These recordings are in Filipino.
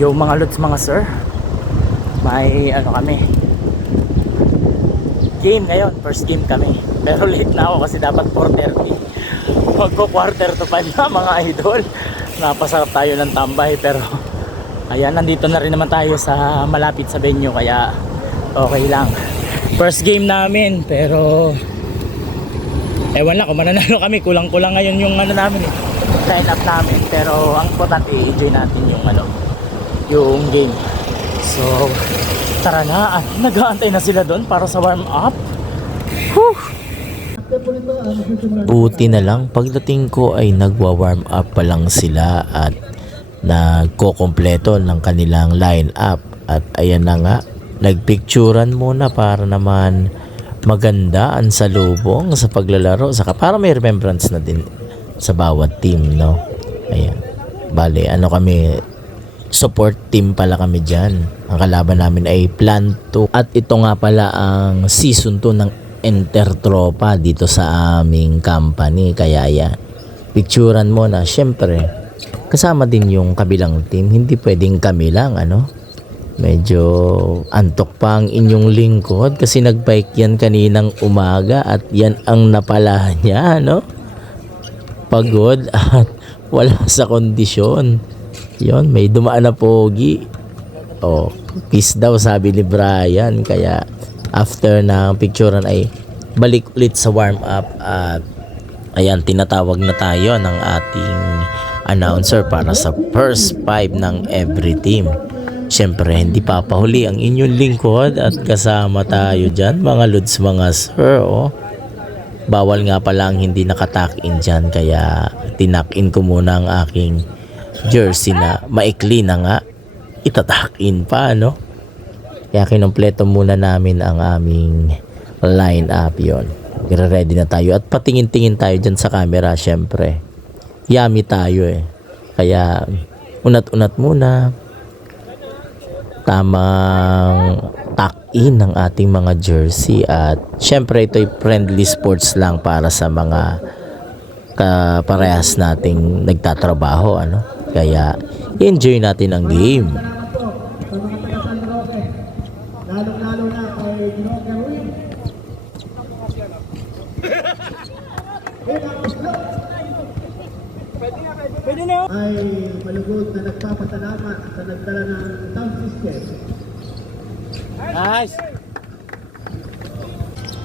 Yung mga lods mga sir, may ano kami, game ngayon, first game kami. Pero late na ako kasi dapat 4:30. Magko quarter to 5 na mga idol. Napasarap tayo ng tambay, pero ayan, nandito na rin naman tayo sa malapit sa venue, kaya okay lang. First game namin, pero ewan lang kung mananalo kami. Kulang-kulang ngayon yung ano namin line up namin, pero ang importante enjoy natin yung ano, yung game. So tara na, nag-aantay na sila doon para sa warm up. Whew! Buti na lang pagdating ko ay nagwa-warm up pa lang sila at nagko-kompleto ng kanilang line up. At ayan na nga, nagpicturan muna para naman maganda ang salubong sa paglalaro, saka para may remembrance na din sa bawat team, no? Ayan, bale ano kami, support team pala kami dyan. Ang kalaban namin ay Plan 2 at ito nga pala ang season 2 ng Intertropa dito sa aming company. Kaya yan, picturan mo na, syempre kasama din yung kabilang team, hindi pwedeng kami lang, ano. Medyo antok pa ang inyong lingkod kasi nagbike yan kaninang umaga at yan ang napala niya, no? Pagod at wala sa kondisyon. Yon, may dumaan na pogi. Oh, peace daw sabi ni Brian. Kaya after ng picturean ay balik ulit sa warm up at ayan, tinatawag na tayo ng ating announcer para sa first 5 ng every team. Siyempre, hindi papahuli ang inyong lingkod at kasama tayo dyan, mga lods, mga sir. Oh. Bawal nga pala ang hindi nakatack-in dyan, kaya tinack-in ko muna ang aking jersey na maikli na nga. Itatack-in pa, no? Kaya kinumpleto muna namin ang aming line up yon. Ready na tayo at patingin-tingin tayo dyan sa camera, syempre. Yummy tayo eh. Kaya unat-unat muna. Tamang tuck-in ng ating mga jersey at syempre ito'y friendly sports lang para sa mga kaparehas nating nagtatrabaho, ano. Kaya enjoy natin ang game. Lalo na kay Ginong Erwin. Pwede na yun. Ay malugod na nagpapasalamat sa nagdala ng sound system. Nice.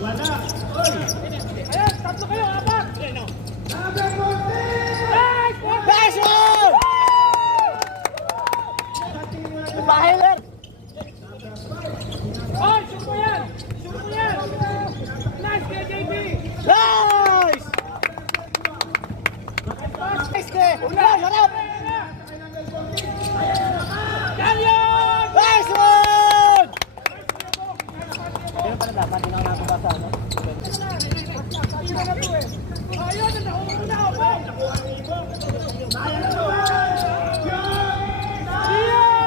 Wala. Ayan, tatlo kayo, apat! Nice one! Bahiler! Oy, shoot mo yan! Shoot mo yan! Nice kay JB! Nice! Nice kay! Ulan, harap! Ganyan! Nice one! Pero pala dapat, hindi na ako basa, no? Ayun, nahuli ako!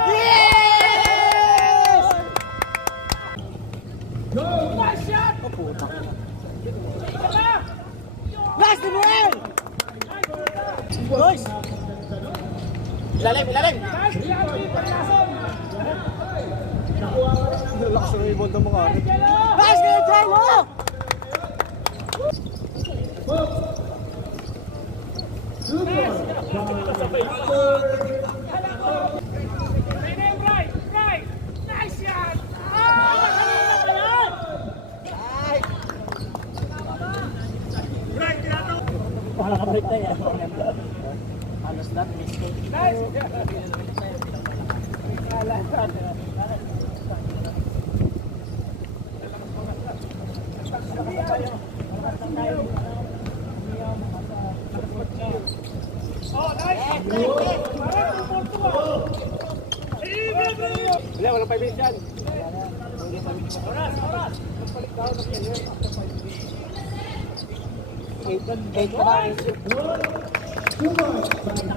Yes! Nice shot! Nice to Noel! Nice! Ilalim, ilalim! Nice, JB! Paglason! Lakas ng rebound ng mga Nice, Jello! Nice kay Jello! Right, right! Nice yan! Ah! Kanina pa yan! Right, tinato! Wala ka balik na yan. Halos lahat mistake. Nice! Oh, nice! Wala, walang 5 minutes yan. Oras, oras! 8 pa na.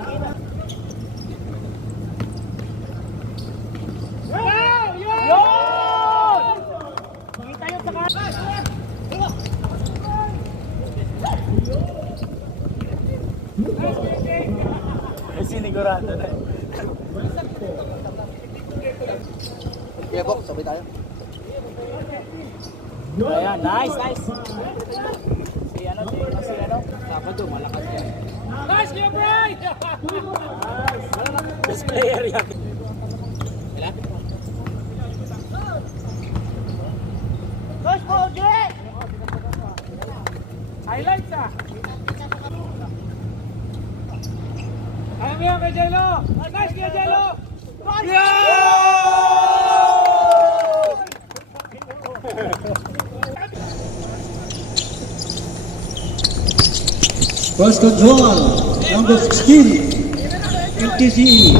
Wow! Yun! Yun! Pakita yun sa Sinigurado na. Yeah, box, sabay tayo. Ayan, nice, nice. Si ano, Sabado, malakas yan. Nice, Kuya Bray! Best player yan. Nice, Pogi! Highlights ah! Kaya mo yan kay Jello! Nice, Kuya Jello! First control, number 16, MTC.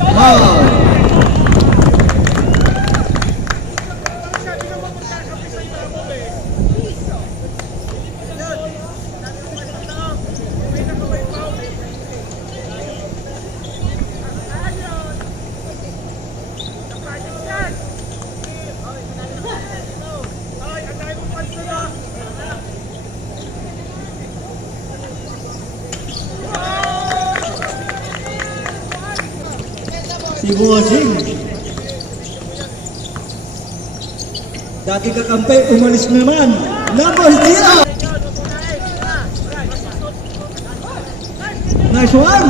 Wow. Si Bossing. Dati kakampi, umalis naman. Number 0. Nice one.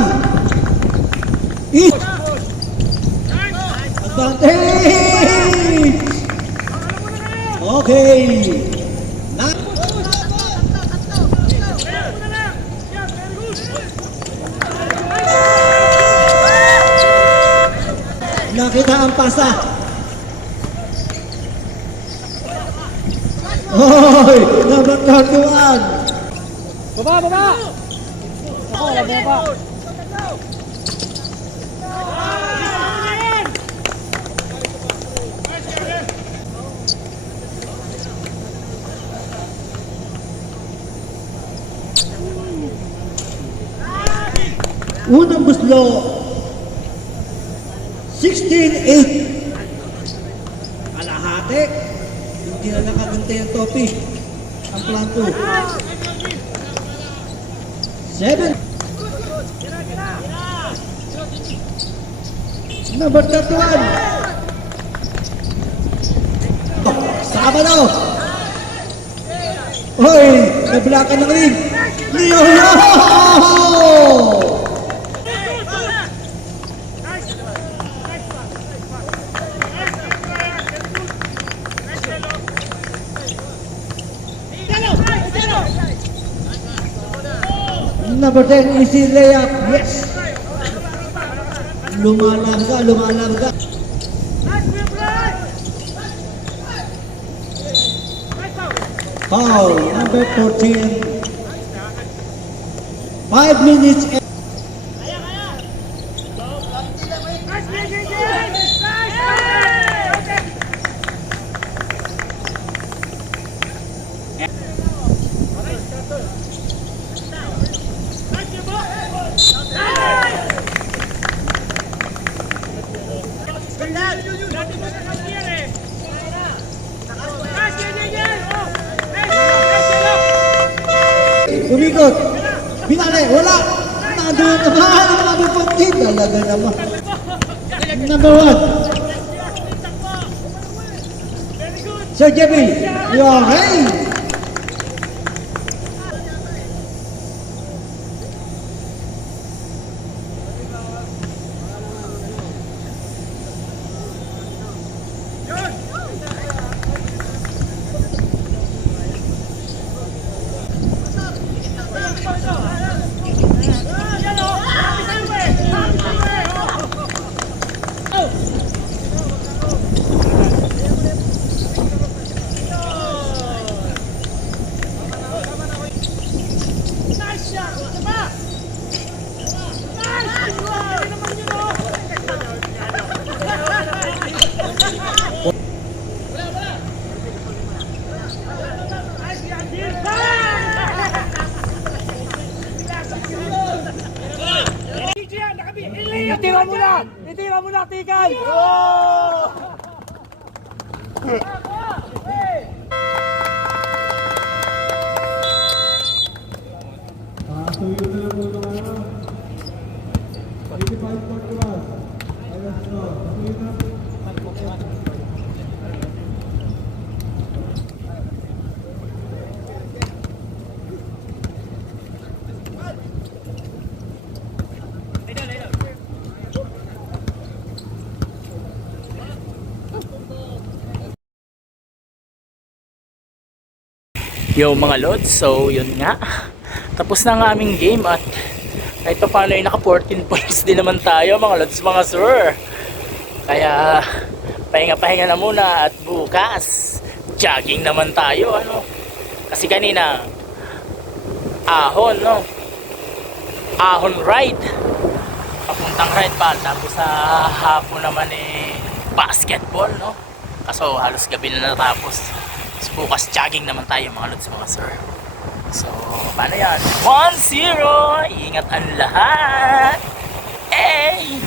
Eat. Advantage. Okay. Nakita ang pasa. Hoy, number 31. Baba! Ako, baba! Unang buslo. 16-8. Kalahati. Hindi na nakagantay ang topi. Ang planto. 7. Number 31. Sabado. Hoy, nablakan ng ring. Leo! Number 10, easy layup. Yes. Lumalangga. Foul, number 14. 5 minutes. Umikot. Binale, wala. Nandun naman. Number 14. Talaga naman. Number 1. Sir Jimmy, you are ready. Itira mo na, Tikan! Tuyo na lang muna mga 85.1. Ayos na. Tuyo na. Yo mga lods, so yun nga. Tapos na ang aming game at kahit pa paano ay naka 14 points din naman tayo mga lods, mga sir. Kaya pahinga-pahinga na muna at bukas jogging naman tayo, ano. Kasi kanina ahon, no. Ahon ride. Papuntang ride pa, tapos sa hapon naman basketball, no. Kaso halos gabi na natapos. So, bukas jogging naman tayo mga lods, mga sir. So, paano yan? 1-0! Ingat ang lahat! Hey!